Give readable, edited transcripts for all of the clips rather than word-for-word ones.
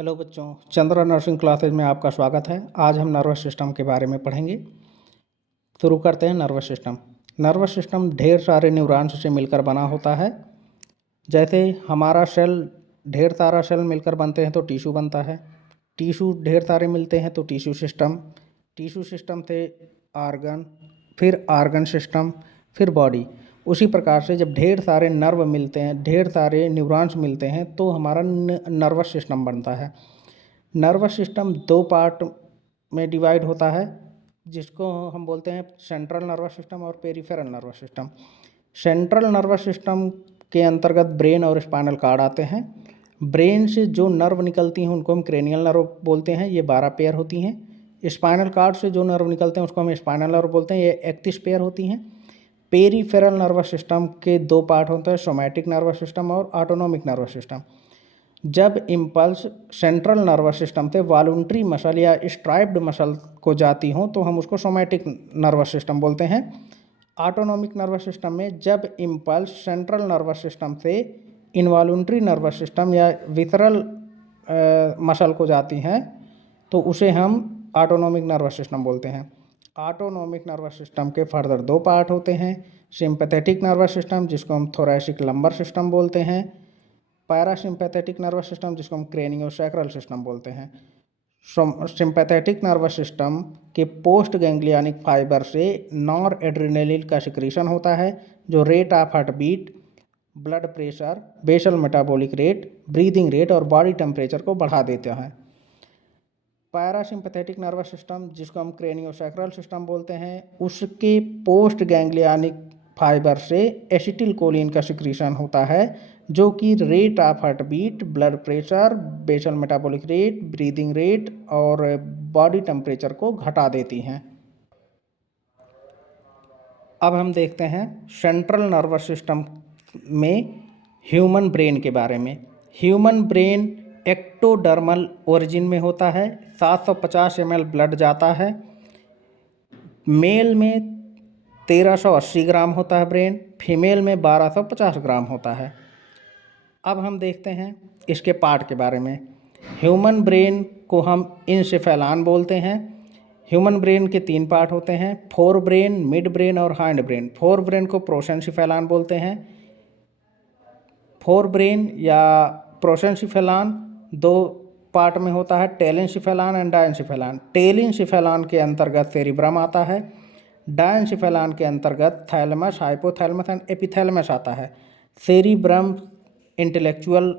Hello बच्चों, Chandra nursing classes में आपका स्वागत है। आज हम नर्वस सिस्टम के बारे में पढ़ेंगे। शुरू करते हैं। नर्वस सिस्टम ढेर सारे न्यूरॉन्स से मिलकर बना होता है। जैसे हमारा सेल ढेर सारा सेल मिलकर बनते हैं तो टिश्यू बनता है। टिश्यू ढेर सारे मिलते हैं तो टिश्यू सिस्टम से आर्गन, फिर आर्गन सिस्टम, फिर बॉडी। उसी प्रकार से जब ढेर सारे नर्व मिलते हैं, ढेर सारे न्यूरॉन्स मिलते हैं तो हमारा नर्वस सिस्टम बनता है। नर्वस सिस्टम दो पार्ट में डिवाइड होता है, जिसको हम बोलते हैं सेंट्रल नर्वस सिस्टम और peripheral nervous system. Central nervous system के अंतर्गत ब्रेन और स्पाइनल कार्ड आते हैं। ब्रेन से जो नर्व निकलती हैं उनको हम क्रेनियल नर्व बोलते हैं, ये 12 पेयर होती हैं। स्पाइनल कार्ड से जो नर्व निकलते हैं उसको हम स्पाइनल नर्व बोलते हैं, ये 31 पेयर होती हैं। पेरिफेरल नर्वस सिस्टम के दो पार्ट होते हैं, सोमैटिक नर्वस सिस्टम और ऑटोनोमिक नर्वस सिस्टम। जब इम्पल्स सेंट्रल नर्वस सिस्टम से वॉलंटरी मसल या स्ट्राइप्ड मसल को जाती हों तो हम उसको सोमैटिक नर्वस सिस्टम बोलते हैं। ऑटोनोमिक नर्वस सिस्टम में जब इम्पल्स सेंट्रल नर्वस सिस्टम से इनवॉलंटरी नर्वस सिस्टम या विसरल मसल को जाती हैं तो उसे हम ऑटोनोमिक नर्वस सिस्टम बोलते हैं। ऑटोनोमिक नर्वस सिस्टम के फर्दर दो पार्ट होते हैं, सिंपैथेटिक नर्वस सिस्टम जिसको हम थोरैसिक लंबर सिस्टम बोलते हैं, पैरासिम्पैथेटिक नर्वस सिस्टम जिसको हम क्रेनियोसैक्रल सिस्टम बोलते हैं। सिंपैथेटिक नर्वस सिस्टम के पोस्ट गैंग्लियनिक फाइबर से नॉर एड्रेनालिन का सिक्रीशन होता है, जो rate of heart beat, blood pressure, basal metabolic rate, breathing rate और बॉडी टेम्परेचर को बढ़ा देता है। पैरासिम्पैथेटिक नर्वस सिस्टम जिसको हम क्रेनियोसैक्रल सिस्टम बोलते हैं, उसके पोस्ट गैंग्लियनिक फाइबर से एसिटिल कोलिन का सिक्रीशन होता है, जो कि rate of heart beat, blood pressure, basal metabolic rate, breathing rate और बॉडी टेम्परेचर को घटा देती हैं। अब हम देखते हैं सेंट्रल नर्वस सिस्टम में ह्यूमन ब्रेन के बारे में। ह्यूमन ब्रेन एक्टोडर्मल ओरिजिन में होता है। 750 ml ब्लड जाता है। मेल में 1380 ग्राम होता है ब्रेन, फीमेल में 1250 ग्राम होता है। अब हम देखते हैं इसके पार्ट के बारे में। ह्यूमन ब्रेन को हम इंसेफेलान बोलते हैं। ह्यूमन ब्रेन के 3 पार्ट होते हैं, फोर ब्रेन, मिड ब्रेन और हाइंड ब्रेन। फोर ब्रेन को प्रोसेंसिफेलान बोलते हैं। फोर ब्रेन या प्रोसेंसिफेलान दो पार्ट में होता है, टेलेंसिफेलान एंड डायंसिफेलान। टेलेंसिफेलान के अंतर्गत सेरिब्रम आता है। डायंसिफेलान के अंतर्गत थैलेमस, हाइपोथैलेमस एंड एपिथैलेमस आता है। सेरिब्रम इंटेलेक्चुअल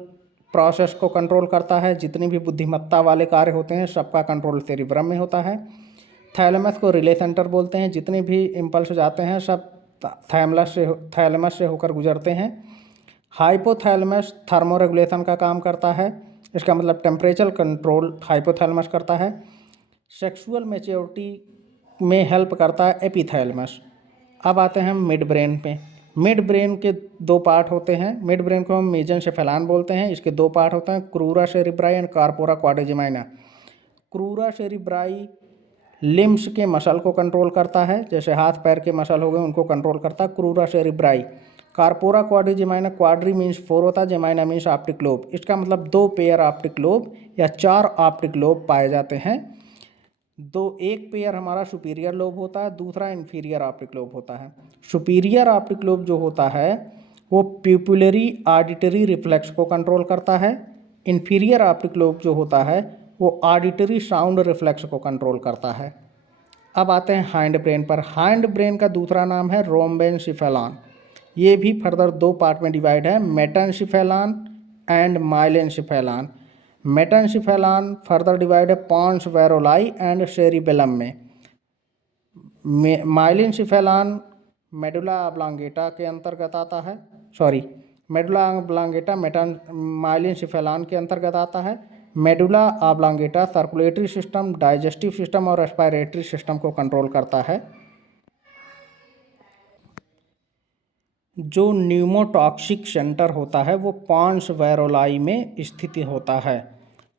प्रोसेस को कंट्रोल करता है। जितनी भी बुद्धिमत्ता वाले कार्य होते हैं सबका कंट्रोल सेरिब्रम में होता है। थैलेमस को रिले सेंटर बोलते हैं। जितने भी इम्पल्स जाते हैं सब थैलेमस से होकर गुजरते हैं। हाइपोथैलेमस थर्मोरेगुलेशन का काम करता है, इसका मतलब टेम्परेचर कंट्रोल हाइपोथैलेमस करता है। सेक्सुअल मैच्योरिटी में हेल्प करता है एपिथैलेमस। अब आते हैं मिड ब्रेन पे। मिड ब्रेन के 2 पार्ट होते हैं। मिड ब्रेन को हम मेसेंसेफेलान बोलते हैं। इसके 2 पार्ट होते हैं, crura cerebri and corpora quadrigemina. Crura cerebri limbs के मसल को कंट्रोल करता है, जैसे हाथ पैर के मसल हो गए उनको कंट्रोल करता है क्रूरा सेरिब्राई। कार्पोरा क्वाड्रिजेमाइना, क्वाड्री मीन्स 4 होता है, जेमाइना मीन्स ऑप्टिक लोब। इसका मतलब 2 पेयर ऑप्टिक लोब या 4 ऑप्टिक लोब पाए जाते हैं। एक पेयर हमारा सुपीरियर लोब होता है, दूसरा इन्फीरियर ऑप्टिक लोब होता है। सुपीरियर ऑप्टिक लोब जो होता है वो प्यूपिलरी ऑडिटरी रिफ्लेक्स को कंट्रोल करता है। इन्फीरियर ऑप्टिक लोब जो होता है वो ऑडिटरी साउंड रिफ्लेक्स को कंट्रोल करता है। अब आते हैं हाइंड ब्रेन पर। हाइंड ब्रेन का दूसरा नाम है रोम्बेनसिफेलान। ये भी फर्दर 2 पार्ट में डिवाइड है, मेटेनसिफेलान एंड माइलेनसिफेलान। मेटेनसिफेलान फर्दर डिवाइड है पॉन्स वेरोलाई एंड सेरिबेलम में। माइलिनसिफेलान मेडुला ऑब्लांगेटा के अंतर्गत आता है, मेडुला ऑब्लांगेटा माइलिनसिफेलान के अंतर्गत आता है। Medulla oblongata circulatory system, digestive system और रेस्पिरेटरी सिस्टम को कंट्रोल करता है। जो न्यूमोटॉक्सिक सेंटर होता है वो पॉन्स वेरोलाई में स्थित होता है।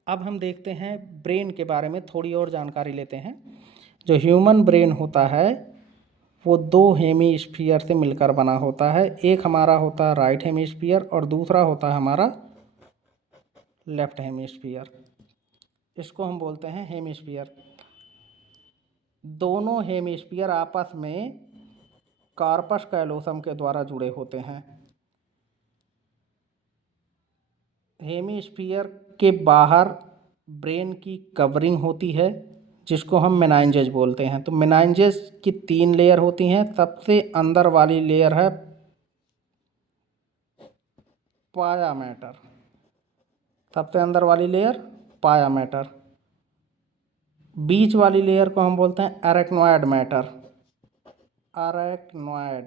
अब हम देखते हैं ब्रेन के बारे में थोड़ी और जानकारी लेते हैं। जो ह्यूमन ब्रेन होता है वो 2 हेमीस्फीयर से मिलकर बना होता है। एक हमारा होता है राइट हेमीस्फीयर और दूसरा होता है हमारा लेफ्ट हेमीस्फीयर। इसको हम बोलते हैं हेमिस्फीयर। दोनों हेमिस्फीयर आपस में कार्पस कैलोसम के द्वारा जुड़े होते हैं। हेमिस्फीयर के बाहर ब्रेन की कवरिंग होती है जिसको हम मेनाइंजेस बोलते हैं। तो मेनाइंजेस की 3 लेयर होती हैं। सबसे अंदर वाली लेयर है पाया मैटर। सबसे अंदर वाली लेयर पाया मैटर। बीच वाली लेयर को हम बोलते हैं अरेक्नोइड मैटर। Arachnoid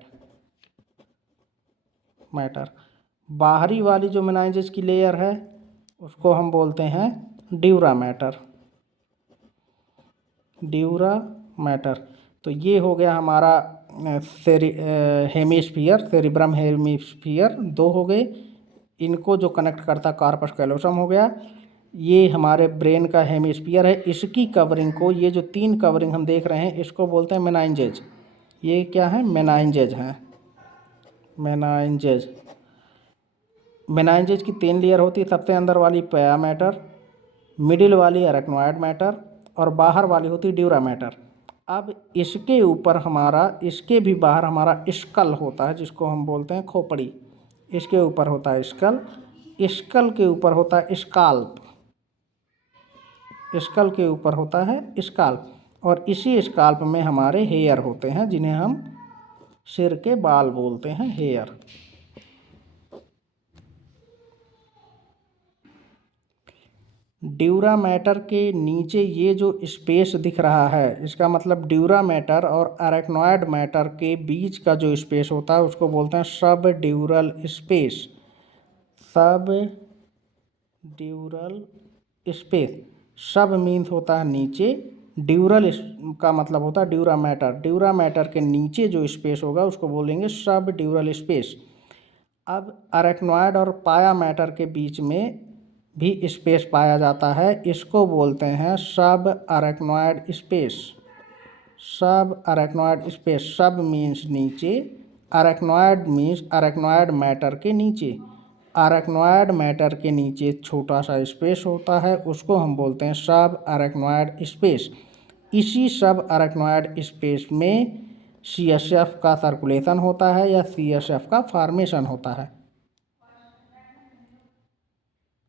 matter. बाहरी वाली जो मेनाइंजेस की लेयर है उसको हम बोलते हैं ड्यूरा मैटर। Dura mater. तो ये हो गया हमारा हेमिस्फीयर, सेरिब्रम हेमिस्फीयर 2 हो गए। इनको जो कनेक्ट करता कार्पस कैलोसम हो गया। ये हमारे ब्रेन का हेमिस्फीयर है। इसकी कवरिंग को, ये जो 3 कवरिंग हम देख रहे हैं इसको बोलते हैं मेनाइंजेज। ये क्या है? मेनाइंजेज हैं। मेनाइंजेज। मेनाइंजेज की 3 लेयर होती है। सबसे अंदर वाली पाया मैटर, मिडिल वाली अरेक्नोइड मैटर और बाहर वाली होती है ड्यूरा मैटर। अब इसके ऊपर हमारा, इसके भी बाहर हमारा स्कल होता है जिसको हम बोलते हैं खोपड़ी। इसके ऊपर होता है स्कल। स्कल के ऊपर होता है स्काल्प। स्कल के ऊपर होता है स्काल्प और इसी स्काल्प में हमारे हेयर होते हैं जिन्हें हम सिर के बाल बोलते हैं, हेयर। ड्यूरा मैटर के नीचे ये जो स्पेस दिख रहा है इसका मतलब ड्यूरा मैटर और अरेक्नोइड मैटर के बीच का जो स्पेस होता है उसको बोलते हैं सब ड्यूरल स्पेस। सब ड्यूरल स्पेस। सब मीन्स होता है नीचे, ड्यूरल का मतलब होता है ड्यूरा मैटर। ड्यूरा मैटर के नीचे जो स्पेस होगा उसको बोलेंगे सब ड्यूरल स्पेस। अब अरेक्नोइड और पाया मैटर के बीच में भी स्पेस पाया जाता है, इसको बोलते हैं सब अरेक्नोइड स्पेस। सब अरेक्नोइड स्पेस। सब मीन्स नीचे, अरेक्नोइड मीन्स अरेक्नोइड मैटर के नीचे। अरेक्नोइड मैटर के नीचे छोटा सा स्पेस होता है उसको हम बोलते हैं सब अरेक्नोइड स्पेस। इसी सब अरेक्नोइड स्पेस में CSF का सर्कुलेशन होता है या CSF का फॉर्मेशन होता है।